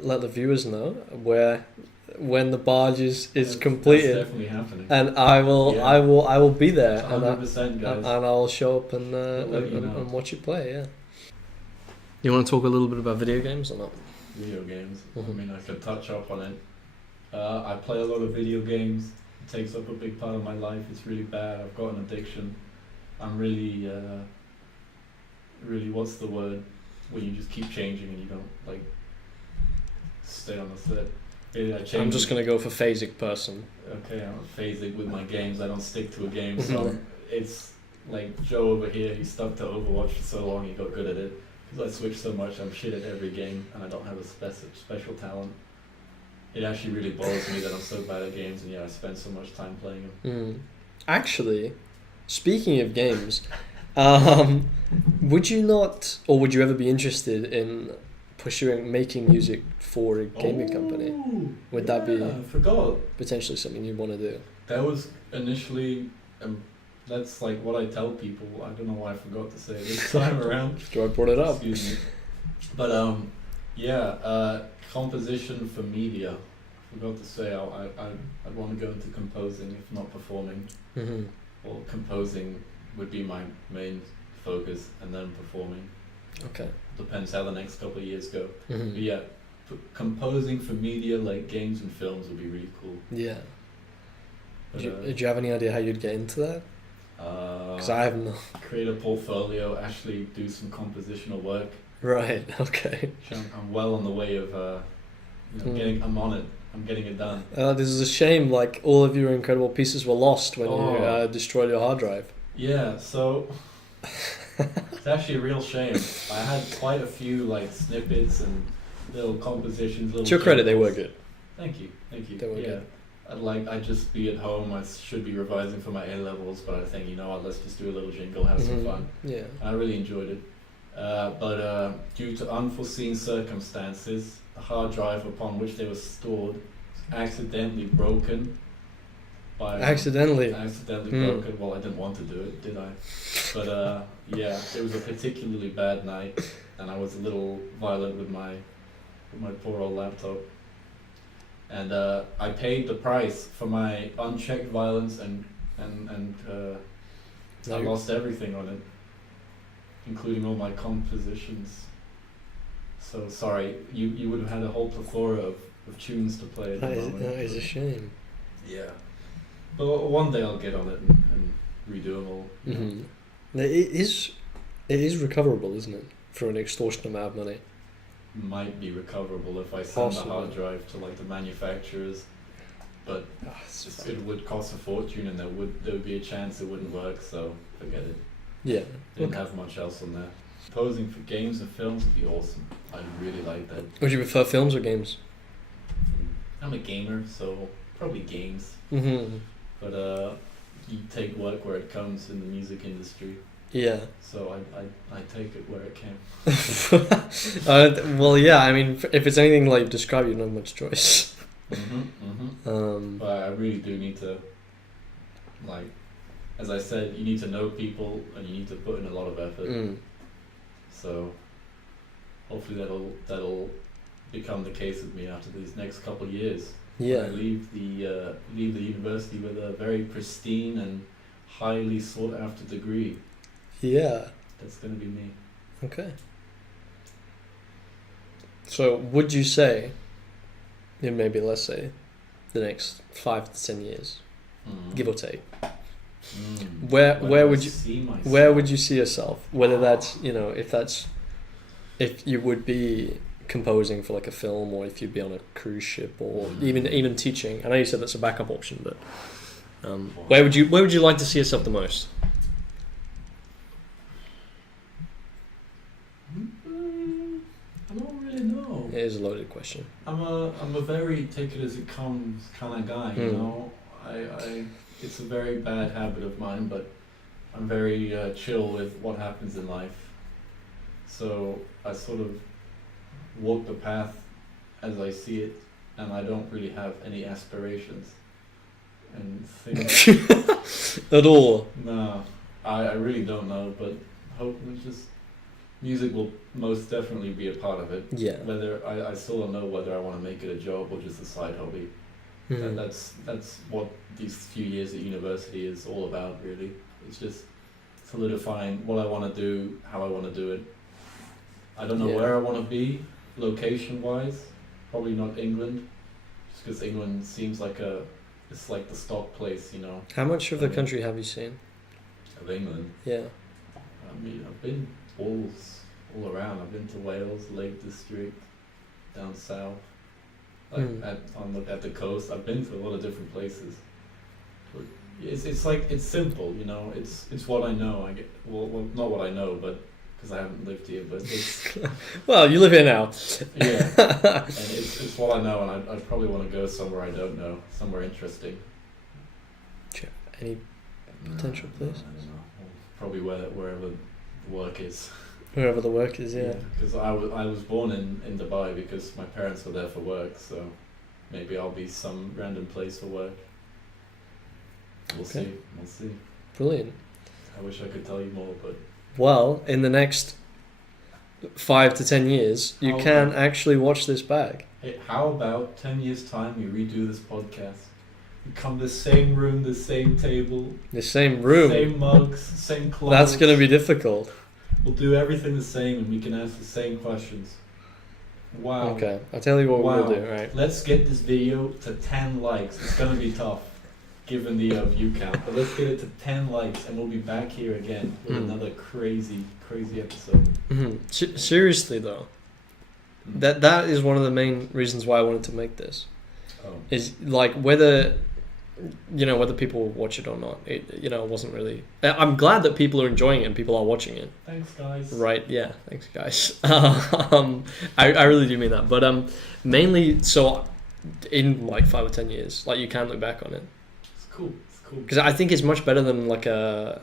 let the viewers know when the barge is That's completed, definitely happening. and I will Yeah. I will be there, and 100%, guys. I'll show up and let you know. and watch you play. Yeah. You want to talk a little bit about video games or not? Video games. Mhm. I mean, I could touch up on it. I play a lot of video games. It takes up a big part of my life. It's really bad. I've got an addiction. I'm really, what's the word? When you just keep changing and you don't stay on the set. Really, I change. I'm just gonna go for phasic person. Okay, I'm phasing with my games. I don't stick to a game. So it's like Joe over here. He stuck to Overwatch for so long. He got good at it. Because I switch so much, I'm shit at every game, and I don't have a special talent. It actually really bothers me that I'm so bad at games, and I spend so much time playing them. Actually, speaking of games, would you not, or would you ever be interested in making music for a gaming company? Would that be I forgot. potentially something you'd want to do? That was initially, that's what I tell people. I don't know why I forgot to say it this time around. Do I brought it up? Excuse me. But composition for media. I forgot to say I'd want to go into composing if not performing. Mm-hmm. Well, composing would be my main focus, and then performing. Okay. Depends how the next couple of years go. Mhm. But yeah, composing for media like games and films would be really cool. Yeah. But, Do you have any idea how you'd get into that? Because I have no. create a portfolio, actually do some compositional work. Right. Okay. I'm well on the way of I'm on it. I'm getting it done. This is a shame. Like all of your incredible pieces were lost when you destroyed your hard drive. Yeah, so it's actually a real shame. I had quite a few like snippets and little compositions. To your credit, they were good. Thank you. They were good. I'd just be at home. I should be revising for my A levels, but I think, you know what, let's just do a little jingle, have some fun. Yeah. I really enjoyed it. But due to unforeseen circumstances, the hard drive upon which they were stored was accidentally broken. Accidentally broken. Well, I didn't want to do it, did I? But yeah, it was a particularly bad night, and I was a little violent with my poor old laptop. And I paid the price for my unchecked violence, and I lost everything on it, including all my compositions. So sorry, you would have had a whole plethora of tunes to play at the moment. That is a shame. Yeah. But one day I'll get on it and redo them all. Mm-hmm. It is recoverable, isn't it? For an extortionate amount of money. Might be recoverable if I send the hard drive to like the manufacturers, but it would cost a fortune, and there would be a chance it wouldn't work. So forget it. Yeah. Didn't have much else on there. Posing for games and films would be awesome. I'd really like that. Would you prefer films or games? I'm a gamer, so probably games. Mm-hmm. But you take work where it comes in the music industry. Yeah. So I take it where it can. Well, yeah. I mean, if it's anything like you described, you don't have much choice. But I really do need to, like, as I said, you need to know people and you need to put in a lot of effort. So hopefully that'll become the case with me after these next couple of years. Yeah. I leave the university with a very pristine and highly sought after degree. Yeah. That's going to be me. Okay. So would you say, in maybe let's say, the next 5 to 10 years, give or take, where would you see yourself? Whether that's, you know, if you would be composing for like a film, or if you'd be on a cruise ship, or even teaching. I know you said that's a backup option, but where would you like to see yourself the most? I don't really know. It is a loaded question. I'm a very take it as it comes kind of guy, you know. I it's a very bad habit of mine, but I'm very chill with what happens in life. So I sort of walk the path as I see it, and I don't really have any aspirations and things. At all? No, I really don't know, but hopefully music will most definitely be a part of it. Yeah. Whether I still don't know whether I want to make it a job or just a side hobby. And that's what these few years at university is all about, really. It's just solidifying what I want to do, how I want to do it. I don't know where I want to be, location-wise. Probably not England, just because England seems like it's like the stock place, you know. How much of the country have you seen? Of England? Yeah. I mean, I've been all around. I've been to Wales, Lake District, down south, at the coast. I've been to a lot of different places. But it's simple, you know. It's what I know. Well, not what I know, but because I haven't lived here. But it's well, you live here now. Yeah, and it's what I know, and I'd probably want to go somewhere I don't know, somewhere interesting. Sure. Any potential place? I don't know. Probably wherever the work is. Wherever the work is, yeah. Because I was born in Dubai because my parents were there for work, so maybe I'll be some random place for work. We'll see. Brilliant. I wish I could tell you more, but... Well, in the next 5 to 10 years, you can actually watch this back. Hey, how about 10 years' time we redo this podcast? We come the same room, the same table, The same room. same mugs, same clothes. That's going to be difficult. We'll do everything the same, and we can ask the same questions. Wow. Okay, I'll tell you what Wow. we'll do, right? Let's get this video to 10 likes. It's gonna be tough, given the view count. But let's get it to 10 likes, and we'll be back here again with another crazy episode. Seriously though, that is one of the main reasons why I wanted to make this. Oh. Is like whether people watch it or not. It wasn't really. I'm glad that people are enjoying it and people are watching it. Thanks, guys. Right? Yeah. Thanks, guys. I really do mean that. But mainly so in like 5 or 10 years, like you can look back on it. It's cool. It's cool. Because I think it's much better than like a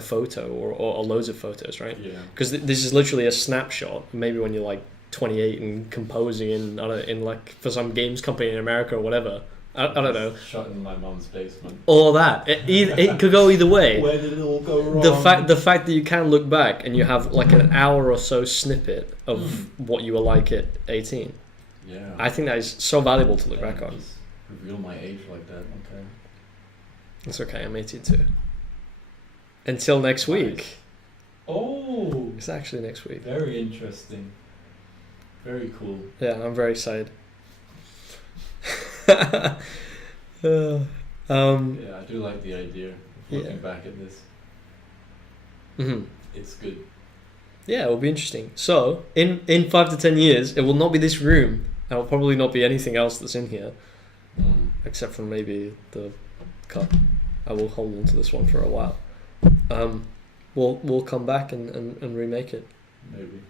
photo or loads of photos, right? Yeah. Because this is literally a snapshot. Maybe when you're like 28 and composing in like for some games company in America or whatever. I don't know. Shot in my mum's basement. All that. It could go either way. Where did it all go wrong? The fact that you can look back and you have like an hour or so snippet of what you were like at 18. Yeah. I think that is so valuable to look back on. Just reveal my age like that. Okay. It's okay. I'm 18 too. Until next week. Nice. Oh. It's actually next week. Very interesting. Very cool. Yeah, I'm very excited. Yeah, I do like the idea of looking back at this. It's good. Yeah, it will be interesting. So, in 5 to 10 years, it will not be this room. It will probably not be anything else that's in here, except for maybe the cup. I will hold on to this one for a while. We'll come back and remake it. Maybe.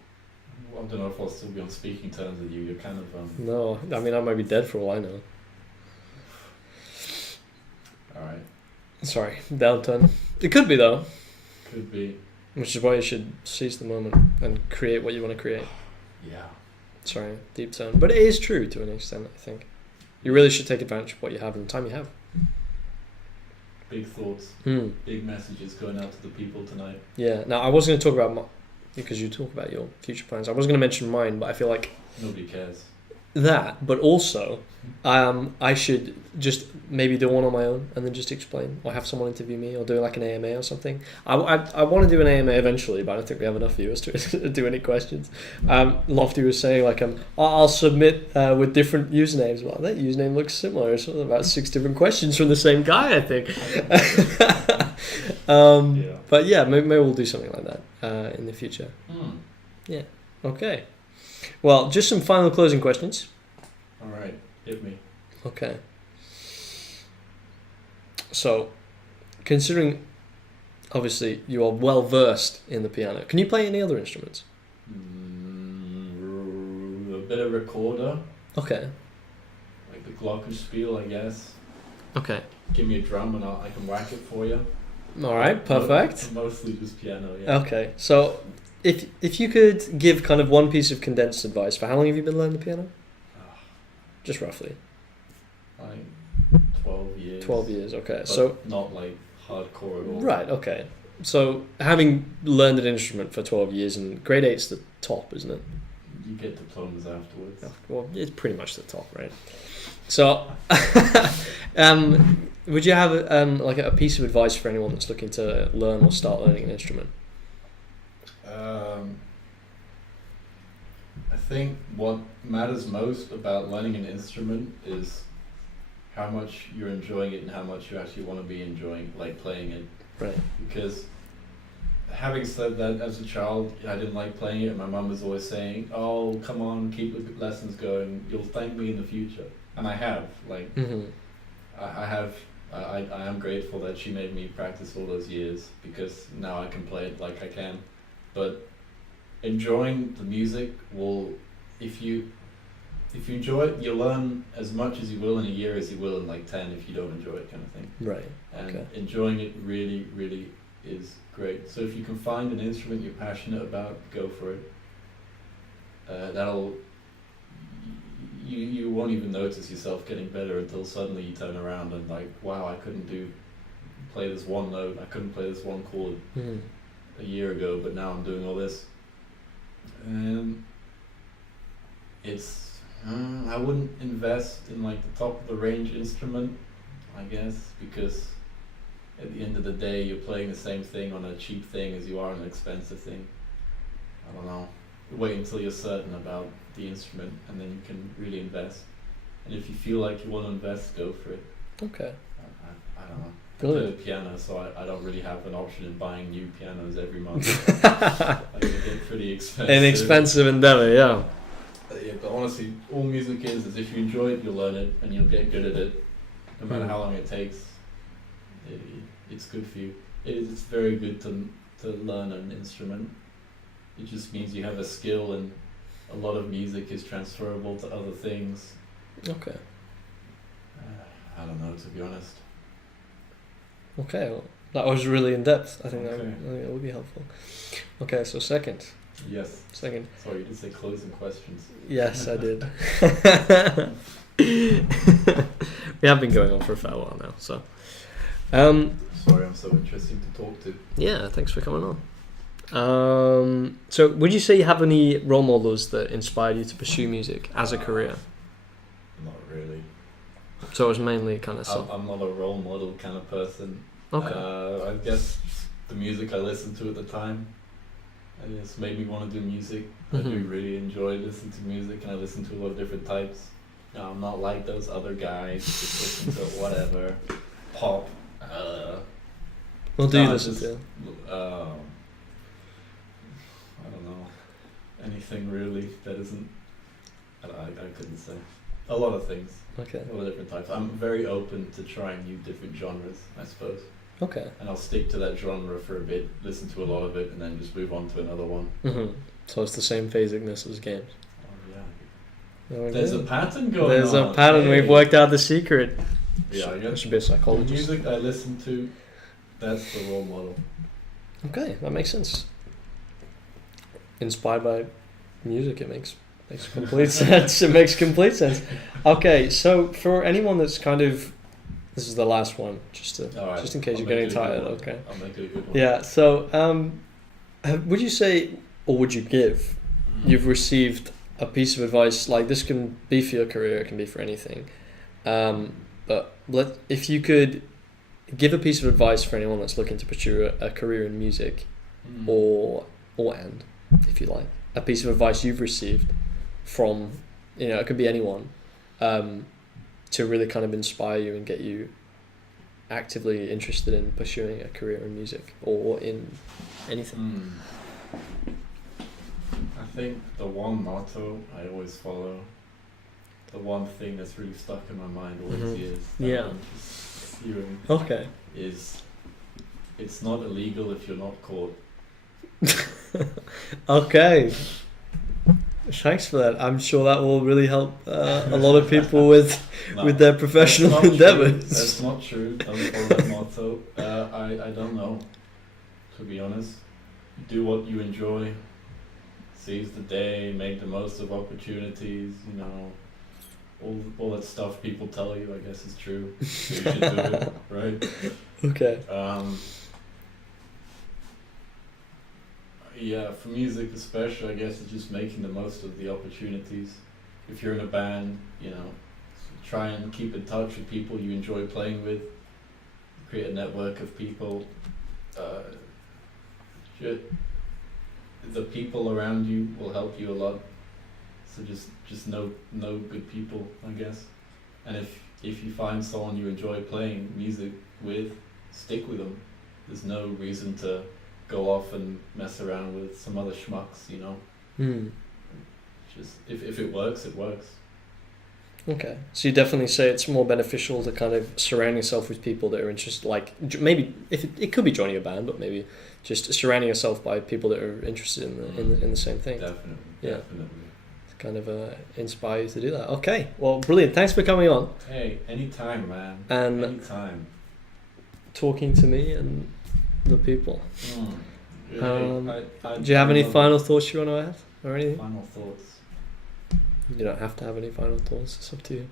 I don't know if I'll still be on speaking terms with you. You're kind of No, I mean I might be dead for all I know. Alright. Sorry, downturn. It could be though. Could be. Which is why you should seize the moment and create what you want to create. Yeah. Sorry, deep turn. But it is true to an extent, I think. You really should take advantage of what you have and the time you have. Big thoughts. Big messages going out to the people tonight. Yeah. Now, I was going to talk about because you talk about your future plans. I was going to mention mine, but I feel like nobody cares. That, but also, I should just maybe do one on my own and then just explain, or have someone interview me, or do like an AMA or something. I want to do an AMA eventually, but I don't think we have enough viewers to do any questions. Lofty was saying like I'll submit with different usernames. Well, that username looks similar. It's about 6 different questions from the same guy, I think. Yeah. But yeah, maybe we'll do something like that in the future. Yeah. Okay. Well, just some final closing questions. All right, hit me. Okay. So, considering, obviously, you are well versed in the piano, can you play any other instruments? A bit of recorder. Okay. Like the glockenspiel, I guess. Okay. Give me a drum and I can whack it for you. All right. Perfect. Mostly just piano, yeah. Okay. So, if you could give kind of one piece of condensed advice, for how long have you been learning the piano? Just roughly. Like 12 years. 12 years. Okay. But so not like hardcore at all. Right. Okay. So having learned an instrument for 12 years, and grade 8's the top, isn't it? You get diplomas afterwards. Well, it's pretty much the top, right? So, would you have like a piece of advice for anyone that's looking to learn or start learning an instrument? I think what matters most about learning an instrument is how much you're enjoying it and how much you actually want to be enjoying, like playing it. Right. Because having said that, as a child, I didn't like playing it. My mum was always saying, "Oh, come on, keep the lessons going. You'll thank me in the future." And I have. Like, I am grateful that she made me practice all those years, because now I can play it like I can. But enjoying the music will, if you enjoy it, you'll learn as much as you will in a year as you will in like 10 if you don't enjoy it, kind of thing. Right. And Okay. enjoying it really, really is great. So if you can find an instrument you're passionate about, go for it. You won't even notice yourself getting better until suddenly you turn around and like, wow, I couldn't play this one note, I couldn't play this one chord a year ago, but now I'm doing all this. I wouldn't invest in like the top of the range instrument. I guess, because at the end of the day, you're playing the same thing on a cheap thing as you are on an expensive thing. I don't know. Wait until you're certain about the instrument, and then you can really invest. And if you feel like you want to invest, go for it. Okay. I don't know. I Brilliant. play the piano, so I don't really have an option in buying new pianos every month. Like, they get pretty expensive. An expensive endeavor, yeah. Yeah, but honestly, all music is if you enjoy it, you'll learn it, and you'll get good at it. No matter how long it takes, it's good for you. It's very good to learn an instrument. It just means you have a skill, and a lot of music is transferable to other things. Okay. I don't know, to be honest. Okay, well, that was really in depth. I think Okay. that would be helpful. Okay, so second. Yes. Sorry, you did say closing questions. Yes, I did. We have been going on for a fair while now, so. Sorry, I'm so interesting to talk to. Yeah, thanks for coming on. So, would you say you have any role models that inspired you to pursue music as a career? Not really. So it was mainly kind of stuff. I'm not a role model kind of person. Okay. I guess the music I listened to at the time, it's made me want to do music. I do really enjoy listening to music, and I listen to a lot of different types. I'm not like those other guys who just listen to whatever, pop. What do you no, listen just, to? I don't know, anything really that isn't. I couldn't say. A lot of things. Okay. A lot of different types. I'm very open to trying new different genres, I suppose. Okay. And I'll stick to that genre for a bit, listen to a lot of it, and then just move on to another one. So it's the same phasicness as games. Oh yeah. There we There's go. a pattern going on. There's a pattern. Hey. We've worked out the secret. Yeah, I I guess should be a the psychologist. music I listen to, that's the role model. Okay, that makes sense. Inspired by music, it makes complete sense. It makes complete sense. Okay, so for anyone that's kind of, this is the last one, just in case I'll you're getting make it a good tired. one. Okay. I'll make it a good one. Yeah. So, would you say, or would you give, you've received a piece of advice, like this can be for your career, it can be for anything, but if you could give a piece of advice for anyone that's looking to pursue a career in music, or if you like, a piece of advice you've received from, it could be anyone, to really kind of inspire you and get you actively interested in pursuing a career in music or in anything. I think the one motto I always follow, the one thing that's really stuck in my mind all these years, Yeah. Okay. is it's not illegal if you're not caught. Okay. Thanks for that. I'm sure that will really help a lot of people with their professional that's not endeavors. True. That's not true. Don't follow that motto. I don't know, to be honest. Do what you enjoy. Seize the day. Make the most of opportunities. All that stuff people tell you, I guess, is true. So you should do it, right? Okay. Yeah, for music especially, I guess it's just making the most of the opportunities. If you're in a band, try and keep in touch with people you enjoy playing with. Create a network of people. The people around you will help you a lot. So just know good people, I guess. And if you find someone you enjoy playing music with, stick with them. There's no reason to go off and mess around with some other schmucks, Just if it works, it works. Okay. So you definitely say it's more beneficial to kind of surround yourself with people that are interested, like maybe if it could be joining a band, but maybe just surrounding yourself by people that are interested in the same thing. Definitely. Yeah. Definitely. Kind of inspire you to do that. Okay, well, brilliant. Thanks for coming on. Hey, anytime, man. And anytime. Talking to me and the people. Yeah, Do you have any final thoughts you want to add or anything? Final thoughts. You don't have to have any final thoughts. It's up to you.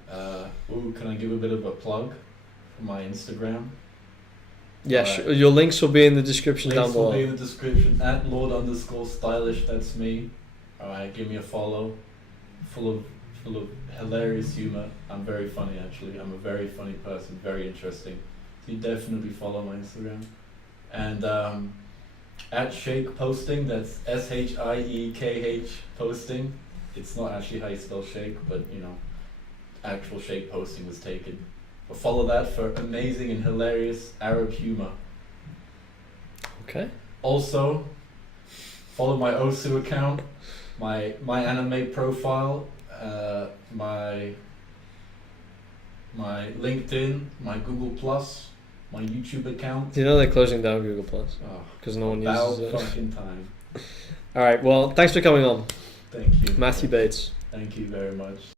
Can I give a bit of a plug for my Instagram? Yeah, sure. Your links will be in the description down below. Links will be in the description. @Lord_stylish. That's me. Alright, give me a follow. Full of full of hilarious humor. I'm very funny actually. I'm a very funny person, very interesting. So you definitely follow my Instagram. And at Shake Posting, that's SHIEKH posting. It's not actually how you spell shake, but you know, actual Shake Posting was taken. But follow that for amazing and hilarious Arab humor. Okay. Also, follow my Osu account, my anime profile, my LinkedIn, my Google Plus, my YouTube account. Do you know they're closing down Google Plus Oh, because no one about uses it? fucking time. All right. Well, thanks for coming on, Thank you. Matthew Bates. Thank you very much.